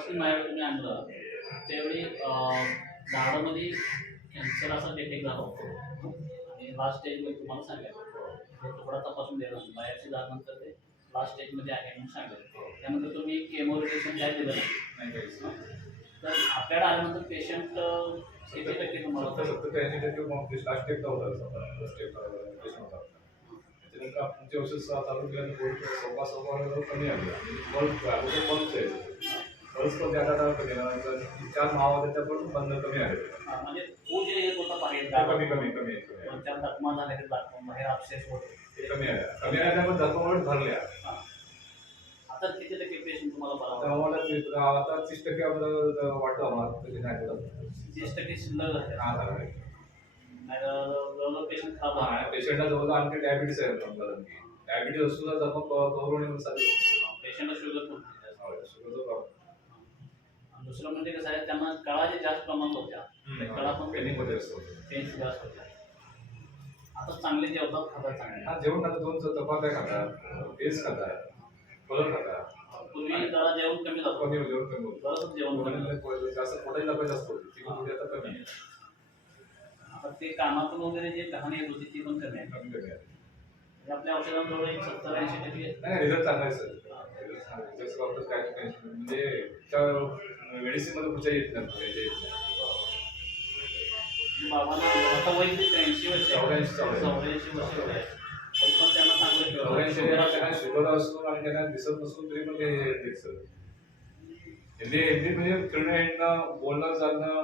तपासणी माझ्याकडे तुम्ही आणलं त्यावेळी झाडामध्ये कॅन्सर असा डिटेक्ट झाला होता आणि लास्ट स्टेजमध्ये तुम्हाला सांगायचं हे तुकडा तपासून द्यायला बाहेरची झाल्यानंतर ते लास्ट स्टेजमध्ये आहे म्हणून सांगितलं. त्यानंतर तुम्ही केमो रेडिएशन काय दिलं नाही काहीच. तर आपल्याकडे आल्यानंतर पेशंट किती टक्के तुम्हाला 70-80% लास्ट स्टेपला होता स्टेप होता. त्याच्यानंतर आमचे औषध चालू केल्यानंतर सव्वा कमी आले बल्स पण आता कमी आला 4 महावाद्याच्या पण बंद कमी आले. म्हणजे तो जे येत होता बाहेर कमी कमी कमी चार जखमा झाले दाखवून बाहेर अपसेस होते ते कमी आल्या कमी आल्या पण जखमावर भरल्या. आता किती टक्के पेशंट तुम्हाला बरा आम्हाला आता 30% आम्हाला वाटतं आम्हाला 30% शिल्लक झाले. पेशंट खराब आहे. पेशंटला जवळ आमचे डायबिटीस आहे. डायबिटीस असून जखम कव्हर होणे पेशंटला शुगर पण शुगरचं दुसरं म्हणजे कसं आहे त्यांना कळा जे जास्त प्रमाणात होत्या कळा पण पेनिंगमध्ये असतो पेन्स जास्त होत्या. आता चांगले जेवतात खातात चांगले जेवण खाता 2 चपात्या खातात पेज खातात फळं खातात. पूर्वी जरा जेवण कमी जातं कमी जेवण कमी होतं बरंच जेवण जास्त पोटाची दाखवा जास्त होती ती पण आता कमी आहे. आता ते कानातून वगैरे जे कहाणी येत होती ती पण कमी आहे. कमी कमी आहे. आपल्या औषधांजवळ एक 70-80% नाही रिझल्ट चांगला आहे सर. रिझल्ट बाबतीत काय टेन्शन म्हणजे त्या मेडिसिन मध्ये कुठच्या येत नाही. बाबांना आता वय 83 वर्ष 84 वर्ष आहे तरी पण त्यांना चांगलं शुगर असून आणि त्यांना दिसत नसून तरी पण ते दिसत म्हणजे फिरणं बोलणं चालणं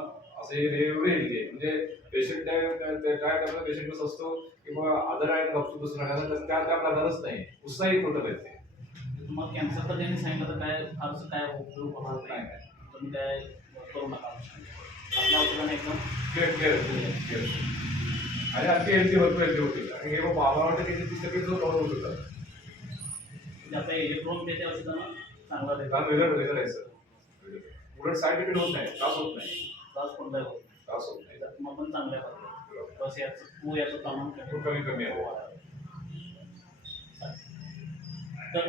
असे एवढे हेल्दी आहे. म्हणजे पेशंट काय करतात पेशंट कसं असतो की मग आजार आहे गपचूप बसून राहण्याचा त्या प्रकारच नाही उत्साही टोटल आहे ते. तुम्हाला कॅन्सर तर त्यांनी सांगितलं तर काय फारसं काय उपयोग होणार नाही तुम्ही काय करू नका आपल्या औषधाने एकदम केअर आणि अगदी हेल्दी भरपूर हेल्दी होतील आणि हे बाबा वाटतं की 30% जो कव्हर होत होता आता इलेक्ट्रॉन देते औषधांना चांगला कारण वेगळं आहे सर. उलट साईड इफेक्ट होत नाही त्रास होत नाही त्रास होत नाही जखमा पण चांगल्या पडतात बस याचं प्रमाण कमी आहे. तर